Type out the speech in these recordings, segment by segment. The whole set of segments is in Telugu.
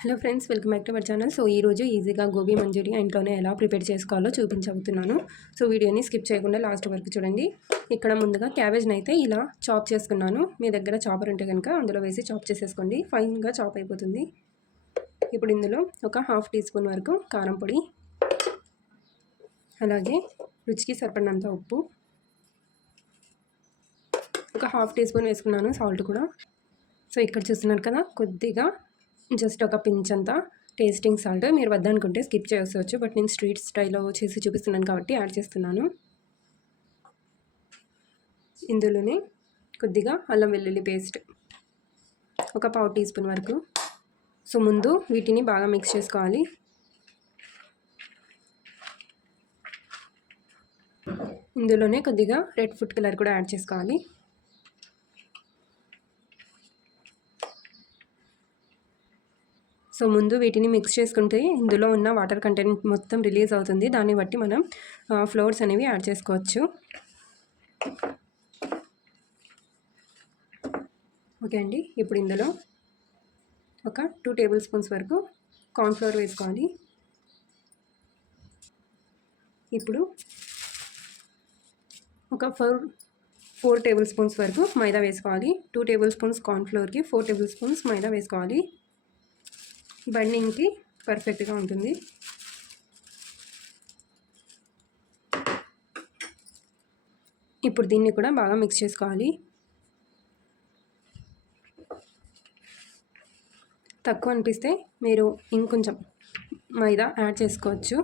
Hello friends, welcome back to our channel. So ఈరోజు ఈజీగా గోబీ మంచూరియా ఇంట్లోనే ఎలా ప్రిపేర్ చేసుకోవాలో చూపించబోతున్నాను. సో వీడియోని స్కిప్ చేయకుండా లాస్ట్ వరకు చూడండి. ఇక్కడ ముందుగా క్యాబేజ్ని అయితే ఇలా చాప్ చేసుకున్నాను. మీ దగ్గర చాపర్ ఉంటే కనుక అందులో వేసి చాప్ చేసేసుకోండి, ఫైన్గా చాప్ అయిపోతుంది. ఇప్పుడు ఇందులో ఒక హాఫ్ టీ స్పూన్ వరకు కారం పొడి, అలాగే రుచికి సరిపడినంత ఉప్పు, ఒక హాఫ్ టీ స్పూన్ వేసుకున్నాను సాల్ట్ కూడా. సో ఇక్కడ చూస్తున్నారు కదా, కొద్దిగా జస్ట్ ఒక పించ్ అంతా టేస్టింగ్ సాల్ట్. మీరు వద్దనుకుంటే స్కిప్ చేసుకోవచ్చు, బట్ నేను స్ట్రీట్ స్టైల్లో చేసి చూపిస్తున్నాను కాబట్టి యాడ్ చేస్తున్నాను. ఇందులోనే కొద్దిగా అల్లం వెల్లుల్లి పేస్ట్, ఒక పావు టీ స్పూన్ వరకు. సో ముందు వీటిని బాగా మిక్స్ చేసుకోవాలి. ఇందులోనే కొద్దిగా రెడ్ ఫుడ్ కలర్ కూడా యాడ్ చేసుకోవాలి. సో ముందు వీటిని మిక్స్ చేసుకుంటే ఇందులో ఉన్న వాటర్ కంటెంట్ మొత్తం రిలీజ్ అవుతుంది. దాన్ని బట్టి మనం ఫ్లోర్స్ అనేవి యాడ్ చేసుకోవచ్చు. ఓకే అండి, ఇప్పుడు ఇందులో ఒక 2 టేబుల్ స్పూన్స్ వరకు కార్న్ఫ్లోర్ వేసుకోవాలి. ఇప్పుడు ఒక 4 టేబుల్ స్పూన్స్ వరకు మైదా వేసుకోవాలి. 2 టేబుల్ స్పూన్స్ కార్న్ఫ్లోర్కి 4 టేబుల్ స్పూన్స్ మైదా వేసుకోవాలి. బైండింగ్కి పర్ఫెక్ట్గా ఉంటుంది. ఇప్పుడు దీన్ని కూడా బాగా మిక్స్ చేసుకోవాలి. తక్కువ అనిపిస్తే మీరు ఇంకొంచెం మైదా యాడ్ చేసుకోవచ్చు.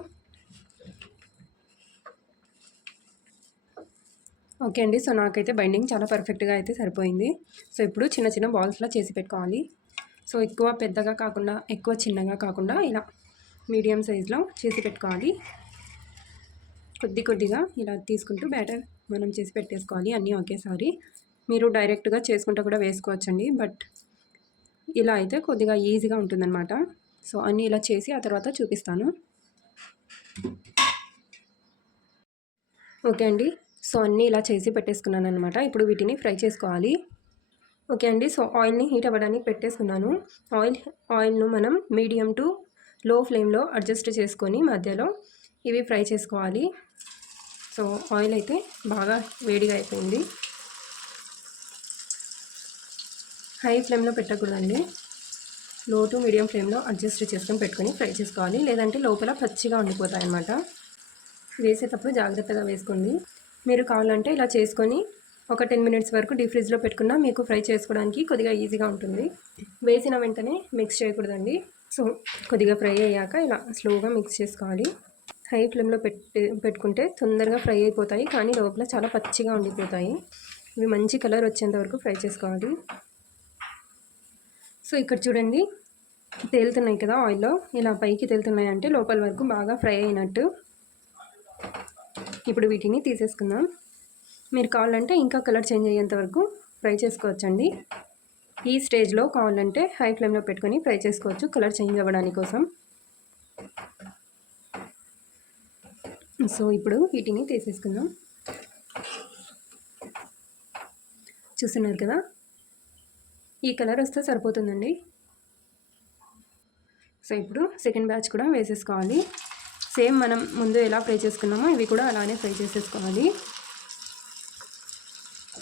ఓకే అండి, సో నాకైతే బైండింగ్ చాలా పర్ఫెక్ట్గా అయితే సరిపోయింది. సో ఇప్పుడు చిన్న చిన్న బాల్స్లా చేసి పెట్టుకోవాలి. సో ఎక్కువ పెద్దగా కాకుండా ఎక్కువ చిన్నగా కాకుండా ఇలా మీడియం సైజులో చేసి పెట్టుకోవాలి. కొద్దిగా ఇలా తీసుకుంటూ బ్యాటర్ మనం చేసి పెట్టేసుకోవాలి అన్నీ ఒకేసారి. మీరు డైరెక్ట్గా చేసుకుంటూ కూడా వేసుకోవచ్చండి, బట్ ఇలా అయితే కొద్దిగా ఈజీగా ఉంటుందన్నమాట. సో అన్నీ ఇలా చేసి ఆ తర్వాత చూపిస్తాను. ఓకే అండి, సో అన్నీ ఇలా చేసి పెట్టేసుకున్నాను అనమాట. ఇప్పుడు వీటిని ఫ్రై చేసుకోవాలి. ఓకే అండి, సో ఆయిల్ని హీట్ అవ్వడానికి పెట్టేసుకున్నాను. ఆయిల్ను మనం మీడియం టు లో ఫ్లేమ్లో అడ్జస్ట్ చేసుకొని మధ్యలో ఇవి ఫ్రై చేసుకోవాలి. సో ఆయిల్ అయితే బాగా వేడిగా అయిపోయింది. హై ఫ్లేమ్లో పెట్టకూడదండి, లో టు మీడియం ఫ్లేమ్లో అడ్జస్ట్ చేసుకొని పెట్టుకొని ఫ్రై చేసుకోవాలి, లేదంటే లోపల పచ్చిగా ఉండిపోతాయి అన్నమాట. వేసేటప్పుడు జాగ్రత్తగా వేసుకోండి. మీరు కావాలంటే ఇలా చేసుకొని ఒక 10 మినిట్స్ వరకు డీప్ ఫ్రిడ్జ్లో పెట్టుకున్నా మీకు ఫ్రై చేసుకోవడానికి కొద్దిగా ఈజీగా ఉంటుంది. వేసిన వెంటనే మిక్స్ చేయకూడదండి. సో కొద్దిగా ఫ్రై అయ్యాక ఇలా స్లోగా మిక్స్ చేసుకోవాలి. హై ఫ్లేమ్లో పెట్టుకుంటే తొందరగా ఫ్రై అయిపోతాయి, కానీ లోపల చాలా పచ్చిగా ఉండిపోతాయి. ఇవి మంచి కలర్ వచ్చేంత వరకు ఫ్రై చేసుకోవాలి. సో ఇక్కడ చూడండి, తేలుతున్నాయి కదా ఆయిల్లో, ఇలా పైకి తేలుతున్నాయి అంటే లోపల వరకు బాగా ఫ్రై అయినట్టు. ఇప్పుడు వీటిని తీసేసుకుందాం. మీరు కావాలంటే ఇంకా కలర్ చేంజ్ అయ్యేంత వరకు ఫ్రై చేసుకోవచ్చండి. ఈ స్టేజ్లో కావాలంటే హై ఫ్లేమ్లో పెట్టుకొని ఫ్రై చేసుకోవచ్చు కలర్ చేంజ్ అవ్వడానికి కోసం. సో ఇప్పుడు వీటిని తీసేసుకుందాం. చూస్తున్నారు కదా, ఈ కలర్ వస్తే సరిపోతుందండి. సో ఇప్పుడు సెకండ్ బ్యాచ్ కూడా వేసేసుకోవాలి. సేమ్ మనం ముందు ఎలా ఫ్రై చేసుకున్నామో ఇవి కూడా అలానే ఫ్రై చేసేసుకోవాలి.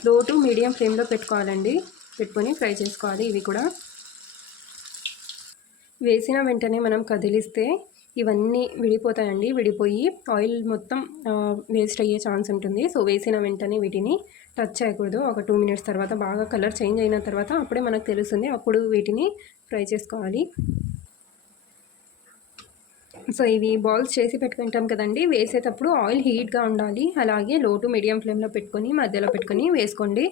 లో టు మీడియం ఫ్లేమ్లో పెట్టుకోవాలండి, పెట్టుకొని ఫ్రై చేసుకోవాలి. ఇవి కూడా వేసిన వెంటనే మనం కదిలిస్తే ఇవన్నీ విడిపోతాయండి. విడిపోయి ఆయిల్ మొత్తం వేస్ట్ అయ్యే ఛాన్స్ ఉంటుంది. సో వేసిన వెంటనే వీటిని టచ్ చేయకూడదు. ఒక 2 మినిట్స్ తర్వాత బాగా కలర్ చేంజ్ అయిన తర్వాత అప్పుడే మనకు తెలుస్తుంది, అప్పుడు వీటిని ఫ్రై చేసుకోవాలి. సో ఇవి బాల్స్ చేసి పెట్టుకుంటాం కదండి, వేసేటప్పుడు ఆయిల్ హీట్గా ఉండాలి. అలాగే లో టు మీడియం ఫ్లేమ్లో పెట్టుకొని మధ్యలో పెట్టుకొని వేసుకోండి.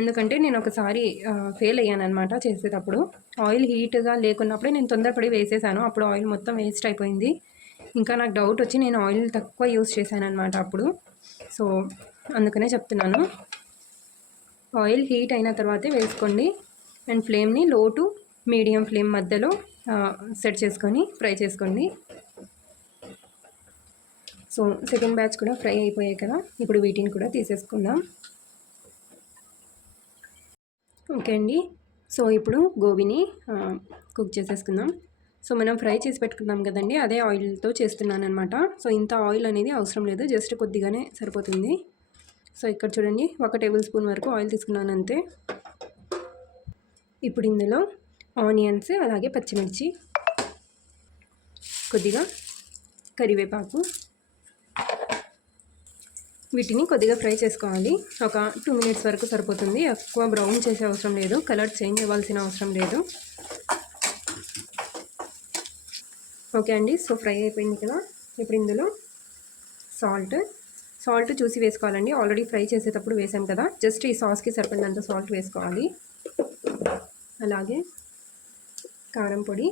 ఎందుకంటే నేను ఒకసారి ఫెయిల్ అయ్యాను అనమాట చేసేటప్పుడు. ఆయిల్ హీట్గా లేకున్నప్పుడే నేను తొందరపడి వేసేసాను, అప్పుడు ఆయిల్ మొత్తం వేస్ట్ అయిపోయింది. ఇంకా నాకు డౌట్ వచ్చి నేను ఆయిల్ తక్కువ యూస్ చేశాను అనమాట అప్పుడు. సో అందుకనే చెప్తున్నాను, ఆయిల్ హీట్ అయిన తర్వాతే వేసుకోండి. అండ్ ఫ్లేమ్ని లో టు మీడియం ఫ్లేమ్ మధ్యలో సెట్ చేసుకొని ఫ్రై చేసుకోండి. సో సెకండ్ బ్యాచ్ కూడా ఫ్రై అయిపోయాయి కదా, ఇప్పుడు వీటిని కూడా తీసేసుకుందాం. ఓకే అండి, సో ఇప్పుడు గోబీని కుక్ చేసేసుకుందాం. సో మనం ఫ్రై చేసి పెట్టుకున్నాం కదండి, అదే ఆయిల్తో చేస్తున్నాను అనమాట. సో ఇంత ఆయిల్ అనేది అవసరం లేదు, జస్ట్ కొద్దిగానే సరిపోతుంది. సో ఇక్కడ చూడండి, 1 టేబుల్ స్పూన్ వరకు ఆయిల్ తీసుకున్నాను అంతే. ఇప్పుడు ఇందులో ఆనియన్స్, అలాగే పచ్చిమిర్చి, కొద్దిగా కరివేపాకు, వీటిని కొద్దిగా ఫ్రై చేసుకోవాలి. ఒక 2 మినిట్స్ వరకు సరిపోతుంది, ఎక్కువ బ్రౌన్ చేసే అవసరం లేదు, కలర్ చేంజ్ అవ్వాల్సిన అవసరం లేదు. ఓకే అండి, సో ఫ్రై అయిపోయింది కదా. ఇప్పుడు ఇందులో సాల్ట్ చూసి వేసుకోవాలండి, ఆల్రెడీ ఫ్రై చేసేటప్పుడు వేసాం కదా. జస్ట్ ఈ సాస్కి సరిపడినంత సాల్ట్ వేసుకోవాలి. అలాగే కారం పొడి,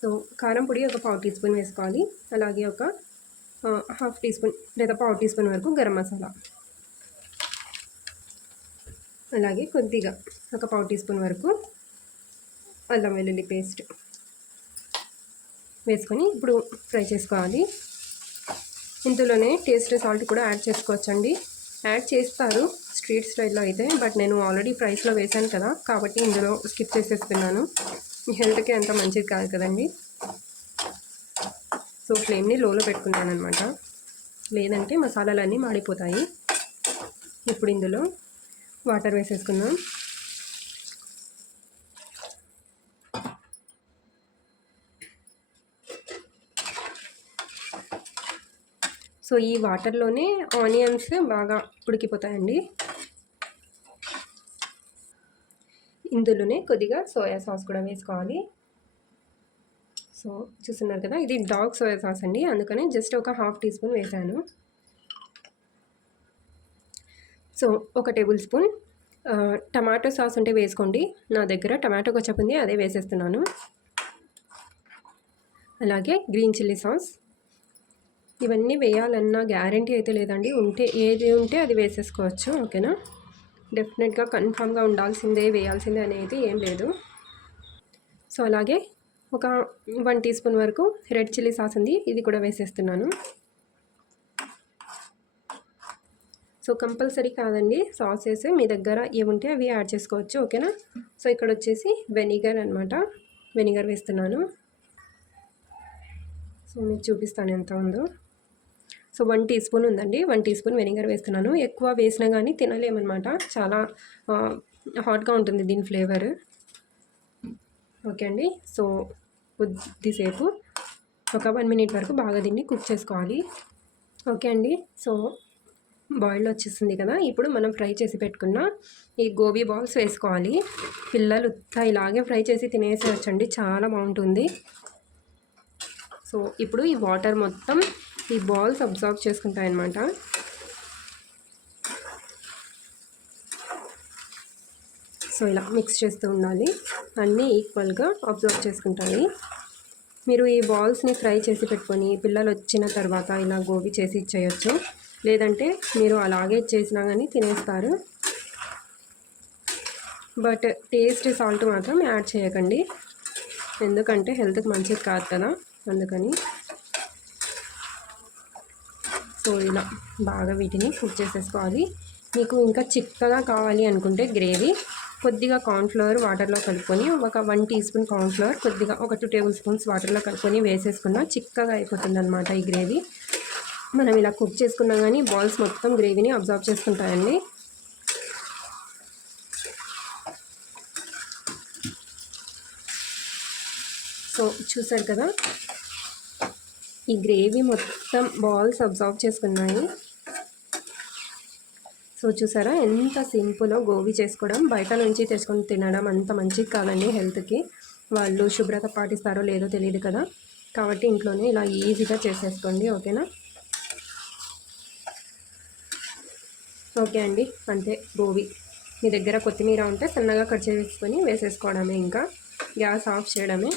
సో కారం పొడి ఒక 1/4 టీ స్పూన్ వేసుకోవాలి. అలాగే ఒక 1/2 టీ స్పూన్ లేదా 1/4 టీ స్పూన్ వరకు గరం మసాలా, అలాగే కొద్దిగా ఒక 1/4 టీ స్పూన్ వరకు అల్లం వెల్లుల్లి పేస్ట్ వేసుకొని ఇప్పుడు ఫ్రై చేసుకోవాలి. ఇందులోనే టేస్ట్ సాల్ట్ కూడా యాడ్ చేసుకోవచ్చండి, యాడ్ చేస్తారు స్ట్రీట్ స్టైల్లో అయితే, బట్ నేను ఆల్రెడీ ఫ్రైస్లో వేసాను కదా, కాబట్టి ఇందులో స్కిప్ చేసేస్తున్నాను. హెల్త్కి అంత మంచిది కాదు కదండి. సో ఫ్లేమ్ని లోలో పెట్టుకున్నాను అనమాట, లేదంటే మసాలాలన్నీ మాడిపోతాయి. ఇప్పుడు ఇందులో వాటర్ వేసేసుకుందాం. సో ఈ వాటర్లోనే ఆనియన్స్ బాగా ఉడికిపోతాయండి. ఇందులోనే కొద్దిగా సోయా సాస్ కూడా వేసుకోవాలి. సో చూస్తున్నారు కదా, ఇది డాగ్ సోయా సాస్ అండి, అందుకని జస్ట్ ఒక 1/2 టీ స్పూన్ వేసాను. So 1 table spoon tomato sauce ఉంటే వేసుకోండి, నా దగ్గర టమాటో కొచ్చప్ ఉంది, అదే వేసేస్తున్నాను. అలాగే గ్రీన్ చిల్లీ సాస్, ఇవన్నీ వేయాలన్న గ్యారంటీ అయితే లేదండి, ఏది ఉంటే అది వేసేసుకోవచ్చు. ఓకేనా, డెఫినెట్గా కన్ఫామ్గా ఉండాల్సిందే, వేయాల్సిందే అనేది ఏం లేదు. సో అలాగే ఒక 1 టీ స్పూన్ వరకు రెడ్ చిల్లీ సాస్ ఉంది, ఇది కూడా వేసేస్తున్నాను. సో కంపల్సరీ కాదండి, సాసెస్ మీ దగ్గర ఏముంటే అవి యాడ్ చేసుకోవచ్చు. ఓకేనా, సో ఇక్కడ వచ్చేసి వెనిగర్ అనమాట, వెనిగర్ వేస్తున్నాను. సో మీకు చూపిస్తాను ఎంత ఉందో. సో 1 టీ స్పూన్ ఉందండి, 1 టీ స్పూన్ వెనిగర్ వేస్తున్నాను. ఎక్కువ వేసినా కానీ తినలేమన్నమాట, చాలా హాట్గా ఉంటుంది దీని ఫ్లేవర్. ఓకే అండి, సో కొద్దిసేపు ఒక 1 మినిట్ వరకు బాగా దీన్ని కుక్ చేసుకోవాలి. ఓకే అండి, సో బాయిల్ వచ్చేస్తుంది కదా. ఇప్పుడు మనం ఫ్రై చేసి పెట్టుకున్న ఈ గోబీ బాల్స్ వేసుకోవాలి. పిల్లలు ఇలాగే ఫ్రై చేసి తినేసేయచ్చండి, చాలా బాగుంటుంది. సో ఇప్పుడు ఈ వాటర్ మొత్తం ఈ బాల్స్ అబ్జర్వ్ చేసుకుంటాయి అన్నమాట. సో ఇలా మిక్స్ చేస్తూ ఉండాలి, అన్నీ ఈక్వల్గా అబ్జర్వ్ చేసుకుంటాయి. మీరు ఈ బాల్స్ని ఫ్రై చేసి పెట్టుకొని పిల్లలు వచ్చిన తర్వాత ఇలా గోబీ చేసి ఇచ్చేయచ్చు, లేదంటే మీరు అలాగే చేసినా కానీ తినేస్తారు. బట్ టేస్ట్ సాల్ట్ మాత్రం యాడ్ చేయకండి, ఎందుకంటే హెల్త్కి మంచిది కాదు కదా, అందుకని. సో ఇలా బాగా వీటిని కుక్ చేసేసుకోవాలి. మీకు ఇంకా చిక్కగా కావాలి అనుకుంటే గ్రేవీ కొద్దిగా కార్న్ఫ్లవర్ వాటర్లో కలుపుకొని, ఒక 1 టీ స్పూన్ కార్న్ఫ్లవర్ కొద్దిగా ఒక 2 టేబుల్ స్పూన్స్ వాటర్లో కలుపుకొని వేసేసుకున్న చిక్కగా అయిపోతుంది అనమాట ఈ గ్రేవీ. మనం ఇలా కుక్ చేసుకున్నా కానీ బాల్స్ మొత్తం గ్రేవీని అబ్జర్వ్ చేసుకుంటాయండి. సో చూసారు కదా, ఈ గ్రేవీ మొత్తం బాల్స్ అబ్జర్వ్ చేసుకున్నాయి. సో చూసారా ఎంత సింపుల్లో గోబీ చేసుకోవడం. బయట నుంచి తెచ్చుకొని తినడం అంత మంచిది కాదండి హెల్త్కి, వాళ్ళు శుభ్రత పాటిస్తారో లేదో తెలియదు కదా, కాబట్టి ఇంట్లోనే ఇలా ఈజీగా చేసేసుకోండి. ఓకేనా, ఓకే అండి, అంతే గోబీ. మీ దగ్గర కొత్తిమీర ఉంటే సన్నగా కట్ చేసుకొని వేసేసుకోవడమే, ఇంకా గ్యాస్ ఆఫ్ చేయడమే.